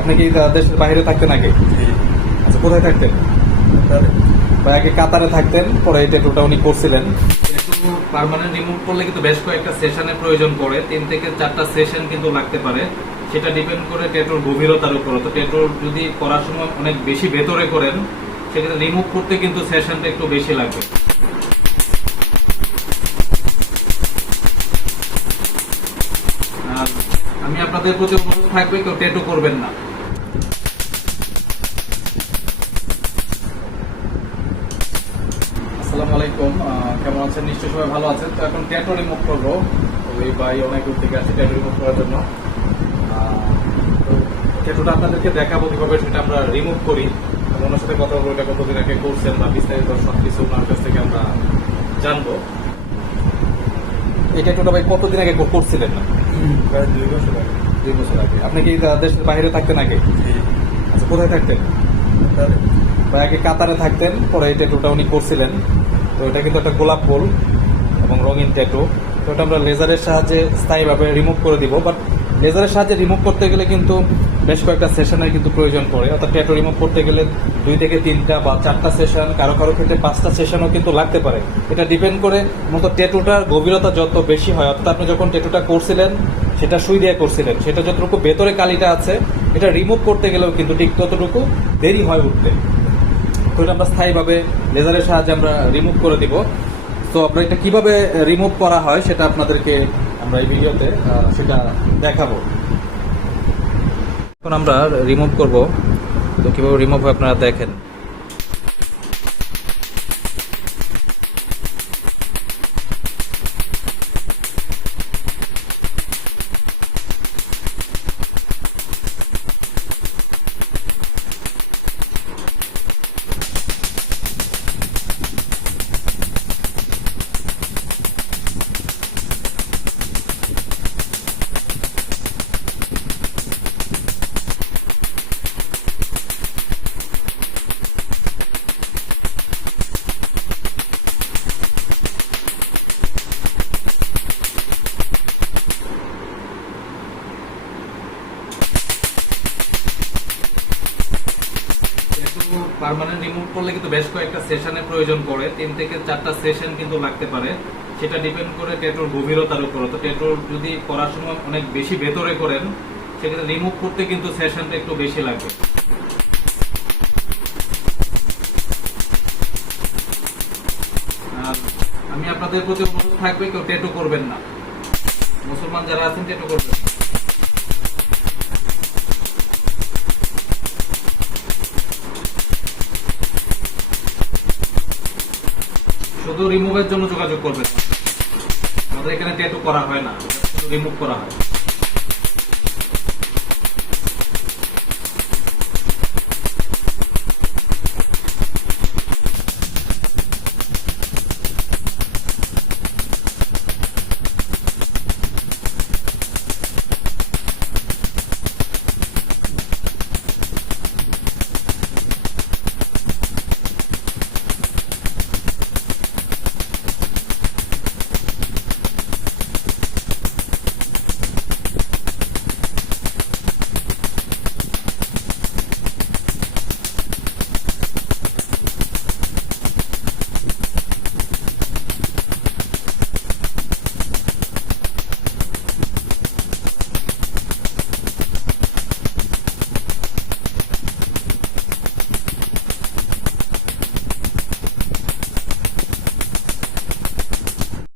আপনি কি দেশের বাইরে থাকতেন আগে আচ্ছা কোথায় থাকতেন? বা আগে কাতারে থাকতেন, পরে এই উনি করছিলেন। পার্মানেন্ট রিমুভ করলে কিন্তু বেশ কয়েকটা সেশনের প্রয়োজন পড়ে। তিন থেকে চারটা সেশন কিন্তু লাগতে পারে। সেটা ডিপেন্ড করে ট্যাটুর গভীরতার উপর। তো ট্যাটুর যদি করার সময় অনেক বেশি ভেতরে করেন, সেক্ষেত্রে রিমুভ করতে কিন্তু সেশনটা একটু বেশি লাগবে। আমি আপনাদের প্রতি অনুরোধ থাকবে, কেউ ট্যাটু করবেন না। আলাইকুম কেমন আছেন? নিশ্চয়ই সবাই ভালো আছেন। তো এখন ট্যাটু রিমুভ করব। এই ভাই অনেক দূর থেকে আছে ট্যাটু রিমুভ করার জন্য। ট্যাটুটা আপনাদেরকে দেখাবো কীভাবে সেটা আমরা রিমুভ করি। ওনার সাথে কথা বলব এটা কতদিন আগে করছেন বা বিস্তারিত সব কিছু ওনার কাছ থেকে আমরা জানব। এই ট্যাটুটা ভাই কতদিন আগে করছিলেন? না প্রায় দুই বছর আগে। দুই বছর আগে। আপনি কি দেশের বাইরে থাকতেন আগে? আচ্ছা কোথায় থাকতেন? বা আগে কাতারে থাকতেন পরে এই ট্যাটুটা উনি করছিলেন। তো এটা কিন্তু একটা গোলাপ ফুল এবং রঙিন ট্যাটু তো এটা আমরা লেজারের সাহায্যে স্থায়ীভাবে রিমুভ করে দিব বাট লেজারের সাহায্যে রিমুভ করতে গেলে কিন্তু বেশ কয়েকটা সেশনের কিন্তু প্রয়োজন পড়ে। অর্থাৎ ট্যাটু রিমুভ করতে গেলে দুই থেকে তিনটা বা চারটা সেশন কারও কারও ক্ষেত্রে পাঁচটা সেশনও কিন্তু লাগতে পারে। এটা ডিপেন্ড করে মূলত ট্যাটুটার গভীরতা যত বেশি হয়। অর্থাৎ আপনি যখন ট্যাটুটা করছিলেন, সেটা সুই দিয়ে করছিলেন, সেটা যতটুকু ভেতরে কালিটা আছে, এটা রিমুভ করতে গেলেও কিন্তু ঠিক ততটুকু দেরি হয় উঠতে। তো আমরা স্থায়ীভাবে লেজারের সাহায্যে আমরা রিমুভ করে দিব। তো আমরা এটা কীভাবে রিমুভ করা হয় সেটা আপনাদেরকে আমরা এই ভিডিওতে সেটা দেখাবো। এখন আমরা রিমুভ করব। তো কীভাবে রিমুভ হয় আপনারা দেখেন। পার্মানেন্ট রিমুভ করলে কিন্তু বেশ কয়েকটা সেশনের প্রয়োজন পড়ে। তিন থেকে চারটা সেশন কিন্তু লাগতে পারে। সেটা ডিপেন্ড করে ট্যাটুর গভীরতার উপর। তো ট্যাটুর যদি করার সময় অনেক বেশি ভেতরে করেন, সেক্ষেত্রে রিমুভ করতে কিন্তু সেশনটা একটু বেশি লাগবে। আমি আপনাদের প্রতি অনুরোধ থাকবে, কেউ ট্যাটু করবেন না। মুসলমান যারা আছেন ট্যাটু করবেন শুধু রিমুভের জন্য যোগাযোগ করবে আমাদের এখানে ট্যাটু করা হয় না শুধু রিমুভ করা হয়।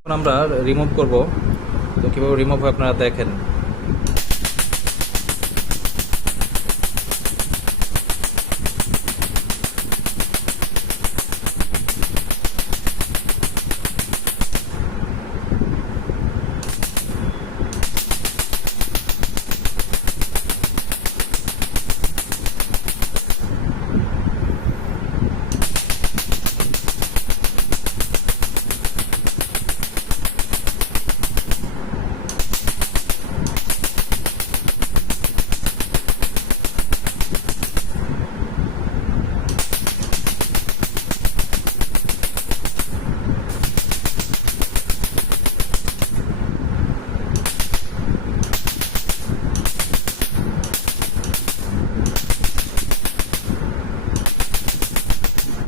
আমরা রিমুভ করব। তো কীভাবে রিমুভ হয় আপনারা দেখেন।